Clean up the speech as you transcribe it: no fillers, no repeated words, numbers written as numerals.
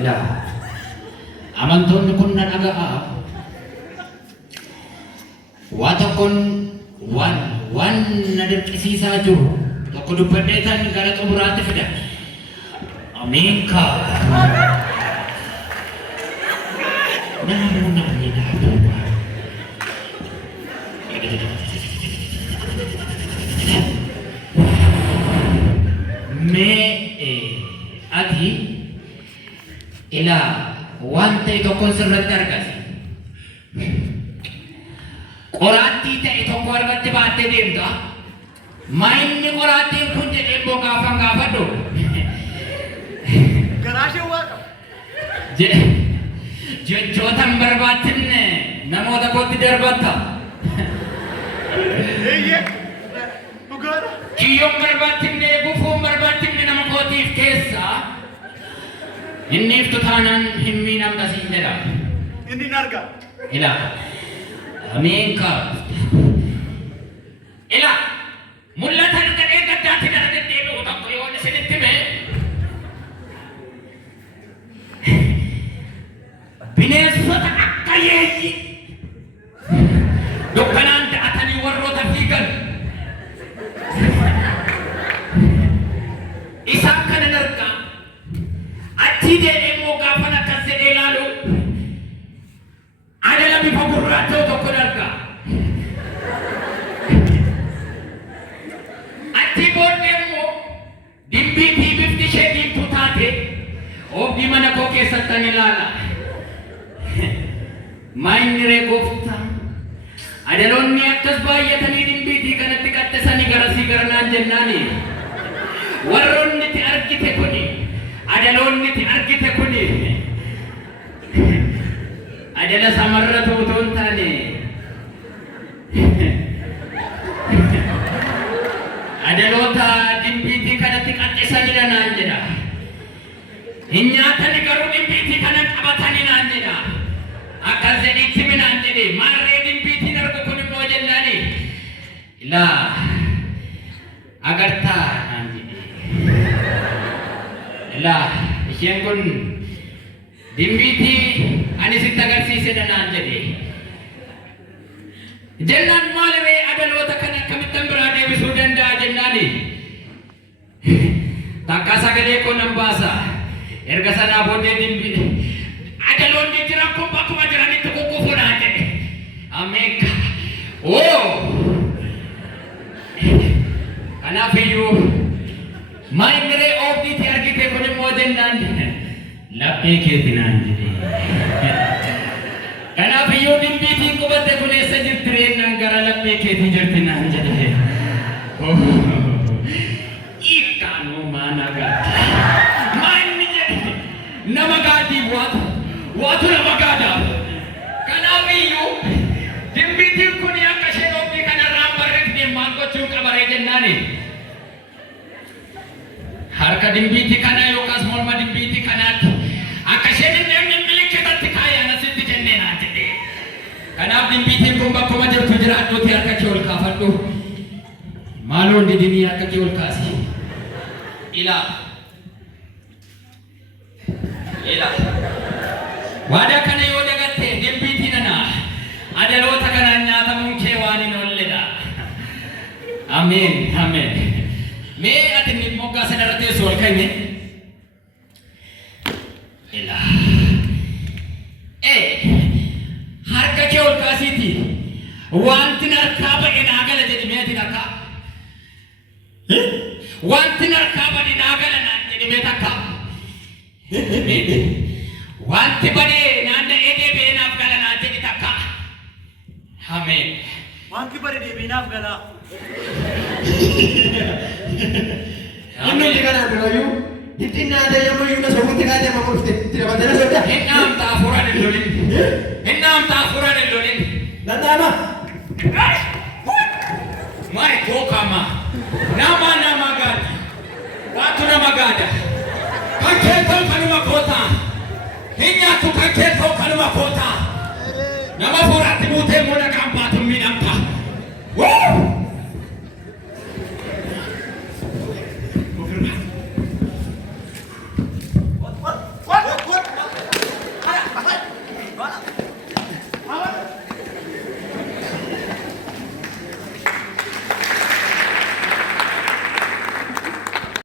ila amantoonni kun na dhaga'a waa tokkoon waan na dirqisiisaa jiru tokko dubbadhee tan gara xumuraatti fida Aminka ati ila waan ta'e tokkoon sirratti argate qoraattii ta'e tokko argatti baattee deemta maayinni qoraattiin kun jedhee immoo gaafadhu garaashee waaqa jechootan barbaachifne namoota kootti darbatta dhugaadha kiyyoon barbaachifne gufuun barbaachifne nama kootiif keessa inni iftu taanaan himmi namna siin jedha inni arga ila Aminka ila mul'atan gadhee gaddaatti darbe deebi'u tokko yoo isinitti mee bineensota akka yeeyyi dukkanaan ta'atanii warroota fiigan isaan kanan argaa achii deemee immoo gaafan akkas jedhee ilaalu adala bifa gurraachoo tokkon argaa achii booddee immoo dimbiitii bifti ishee diimtuu taate oobdii mana koo keessattan ilaala maayinni reekoofta adaloonni akkas baay'atanii dimbiitii kanatti qaxxisanii garasii garanaan jennaani warroonni ti argite kuni adaloonni ti argite kuni adala samarra tuutoon taane adaloota dimbiitii kanatti qaxxisanii naan jedha hin nyaatani garuu dimbiitii kanan qabatanii naan jedha akkas jedhiitti minaan jedhe maarree dimbiitiin argu kun immoo jennaani ilaa agartaa naan jedhe ilaa isheen kun dimbiitii ani sitti agarsiise naan jedhe jennaan maaliree adaloota kana akkamittan biraa deebisuu danda'a jennaani takka sagalee koo nan baasa erga sanaa booddee dimbii adaloonni jiran kun bakkuma jiranitti kukkufu naan jedhe Aminka kanaaf iyyuu maayiniree oobdiitti argite kun immoo jennaan laphee keeti naan jedhe kanaaf iyyuu dimbiitiin qubatte kun eessa jirti reennaan gara laphee keetii jirti naan jedhe ikkaanuu maana gaati maayinni jedhe nama gaatiif waatu nama gaadaaf kanaaf iyyuu dimbiitiin kun akka isheen oobdii kanarraan barreeffne maal gochuu qabaree jennaani harka dimbiitii kana yookaas morma dimbiitii kanaatti akka isheen hin deemne milikkitatti kaayaan asitti jennee naan jedhe kanaaf dimbiitiin kun bakkuma jirtu jiraadhuuti harka kee ol kaafadhu maaloo didinii harka kee ol kaasi ilaa waadaa kana yoo dagatte dimbiitii nana adaloota kanaan nyaatamuun kee waan hin oolledha ameen ameen mee ati inni moggaa sanarra teessu ol kanye ilaa harka kee ol kaasiiti wanti narkaa ba'e naa gala jedhi meeti narkaa wanti narkaa ba'e naa gala naan jedhi mee takka wanti badee naanna'ee deebi'ee naaf gala naan jedhi takka ameen wanti badee deebi'ee naaf gala Ini juga nak dulu, itu nada yang mau juga sebut tidak ada mau tidak ada sudah. Enam tafuran dulin, enam tafuran dulin. Nada apa? Mai kokama, nama gada, waktu nama gada. Kakek kau kaluma kota, hingga tu kakek kau kaluma kota. Nama furat ibu temu